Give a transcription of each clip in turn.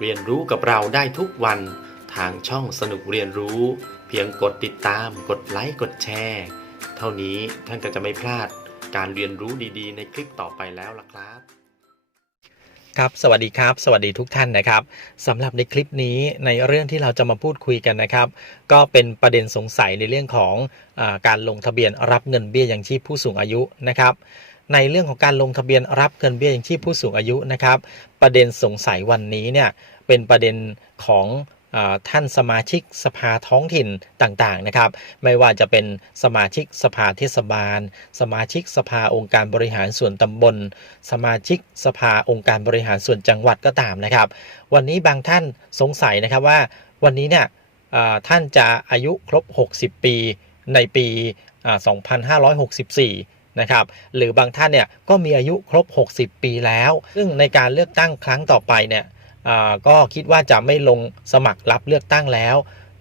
เรียนรู้กับเราได้ทุกวันทางช่องสนุกเรียนรู้ เพียงกดติดตาม กดไลค์กดแชร์ เท่านี้ท่านก็จะไม่พลาดการเรียนรู้ดีๆ ในคลิปต่อไปแล้วล่ะครับ ครับ สวัสดีครับ สวัสดีทุกท่านนะครับสำหรับในคลิปนี้ในเรื่องที่เราจะมาพูดคุยกันนะครับ ก็เป็นประเด็นสงสัยในเรื่องของอการลงทะเบียนรับเงินเบี้ยยังชีพผู้สูงอายุนะครับ ในเรื่องของการลงทะเบียนรับเงินเบี้ยยังชีพผู้สูงอายุนะครับ ประเด็นสงสัยวันนี้เนี่ยเป็นประเด็นของท่านสมาชิกสภาท้องถิ่นต่างๆนะครับ ไม่ว่าจะเป็นสมาชิกสภาเทศบาล สมาชิกสภาองค์การบริหารส่วนตำบล สมาชิกสภาองค์การบริหารส่วนจังหวัดก็ตามนะครับ วันนี้บางท่านสงสัยนะครับว่าวันนี้เนี่ยท่านจะอายุครบ 60 ปีในปีอ่า2564 นะครับหรือบางท่านเนี่ยก็มีอายุครบ 60 ปีแล้ว ซึ่งในการเลือกตั้งครั้งต่อไปเนี่ยก็คิดว่าจะไม่ลงสมัครรับเลือกตั้งแล้ว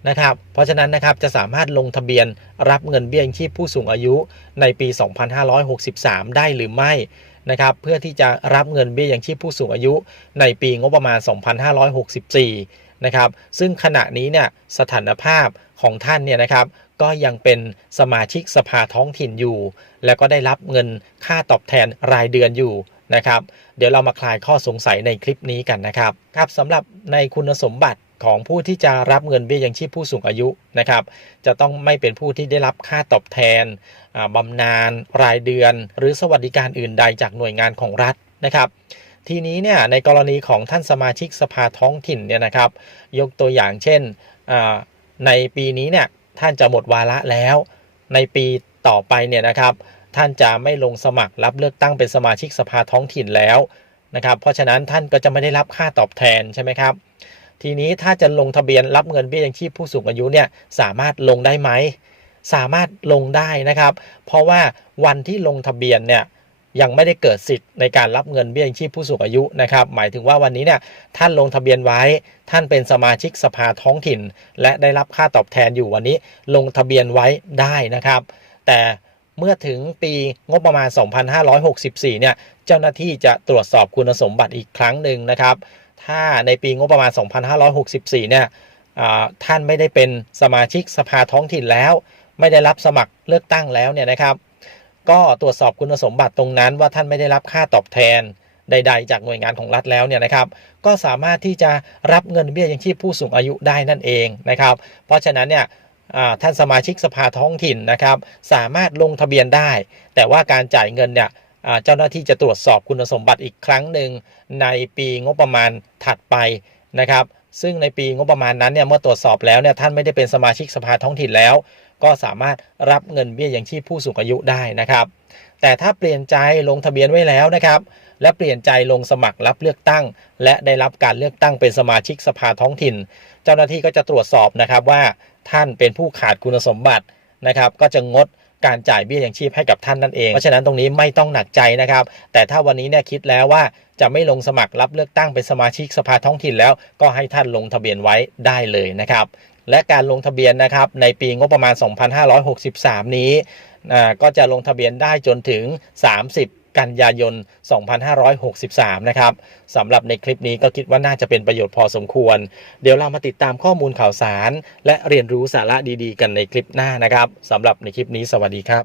นะครับเพราะฉะนั้นนะครับจะสามารถลงทะเบียนรับเงินเบี้ยยังชีพผู้สูงอายุในปี 2563 ได้หรือไม่นะครับเพื่อที่จะรับเงินเบี้ยยังชีพผู้สูงอายุในปีงบประมาณ 2564 นะครับซึ่งขณะนี้เนี่ยสถานภาพ ของท่านเนี่ยนะครับ ก็ยังเป็นสมาชิกสภาท้องถิ่นอยู่ แล้วก็ได้รับเงินค่าตอบแทนรายเดือนอยู่นะครับ เดี๋ยวเรามาคลายข้อสงสัยในคลิปนี้กันนะครับครับสำหรับในคุณสมบัติของผู้ที่จะรับเงินเบี้ยยังชีพผู้สูงอายุนะครับ จะต้องไม่เป็นผู้ที่ได้รับค่าตอบแทนบำนาญรายเดือน หรือสวัสดิการอื่นใดจากหน่วยงานของรัฐนะครับ ทีนี้เนี่ยในกรณีของท่านสมาชิกสภาท้องถิ่นเนี่ยนะครับ ยกตัวอย่างเช่น ในปีนี้เนี่ยท่านจะหมดวาระแล้ว ในปีต่อไปเนี่ยนะครับท่านจะไม่ลงสมัครรับเลือกตั้งเป็นสมาชิกสภาท้องถิ่นแล้วนะครับเพราะฉะนั้นท่านก็จะไม่ได้รับค่าตอบแทนใช่ไหมครับทีนี้ถ้าจะลงทะเบียนรับเงินเบี้ยยังชีพผู้สูงอายุเนี่ยสามารถลงได้ไหมสามารถลงได้นะครับ เพราะว่าวันที่ลงทะเบียนเนี่ย ยังไม่ได้เกิดสิทธิ์ในการรับเงินเบี้ยยังชีพผู้สูงอายุนะครับหมายถึงว่าวันนี้เนี่ยท่านลงทะเบียนไว้ ท่านเป็นสมาชิกสภาท้องถิ่น และได้รับค่าตอบแทนอยู่วันนี้ลงทะเบียนไว้ได้นะครับ แต่เมื่อถึงปีงบประมาณ 2564 เนี่ย เจ้าหน้าที่จะตรวจสอบคุณสมบัติอีกครั้งหนึ่งนะครับ ถ้าในปีงบประมาณ 2564 เนี่ยท่านไม่ได้เป็นสมาชิกสภาท้องถิ่นแล้ว ไม่ได้รับสมัครเลือกตั้งแล้วเนี่ยนะครับ ก็ตรวจสอบคุณสมบัติตรงนั้นว่าท่านไม่ได้รับค่าตอบแทนใด ๆ จากหน่วยงานของรัฐแล้วเนี่ยนะครับ ก็สามารถที่จะรับเงินเบี้ยยังชีพผู้สูงอายุได้นั่นเองนะครับ เพราะฉะนั้นเนี่ยท่านสมาชิกสภาท้องถิ่นนะครับ สามารถลงทะเบียนได้ แต่ว่าการจ่ายเงินเนี่ยเจ้าหน้าที่จะตรวจสอบคุณสมบัติอีกครั้งหนึ่งในปีงบประมาณถัดไปนะครับ ซึ่งในปีงบประมาณนั้นเนี่ยเมื่อตรวจสอบแล้วเนี่ยท่านไม่ได้เป็นสมาชิกสภาท้องถิ่นแล้ว ก็สามารถรับเงินเบี้ยยังชีพผู้สูงอายุได้นะครับ แต่ถ้าเปลี่ยนใจลงทะเบียนไว้แล้วนะครับ และเปลี่ยนใจลงสมัครรับเลือกตั้ง และได้รับการเลือกตั้งเป็นสมาชิกสภาท้องถิ่น เจ้าหน้าที่ก็จะตรวจสอบนะครับว่าท่านเป็นผู้ขาดคุณสมบัตินะครับ ก็จะงดการจ่ายเบี้ยยังชีพให้กับท่านนั่นเอง เพราะฉะนั้นตรงนี้ไม่ต้องหนักใจนะครับ แต่ถ้าวันนี้เนี่ยคิดแล้วว่า จะไม่ลงสมัครรับเลือกตั้งเป็นสมาชิกสภาท้องถิ่นแล้ว ก็ให้ท่านลงทะเบียนไว้ได้เลยนะครับและการลงทะเบียนนะครับในปีงบประมาณ 2563 นี้ก็จะลงทะเบียนได้จนถึง 30กันยายน 2563 นะครับสำหรับในคลิปนี้ก็คิดว่าน่าจะเป็นประโยชน์พอสมควร เดี๋ยวเรามาติดตามข้อมูลข่าวสาร และเรียนรู้สาระดีๆ กันในคลิปหน้านะครับสำหรับในคลิปนี้สวัสดีครับ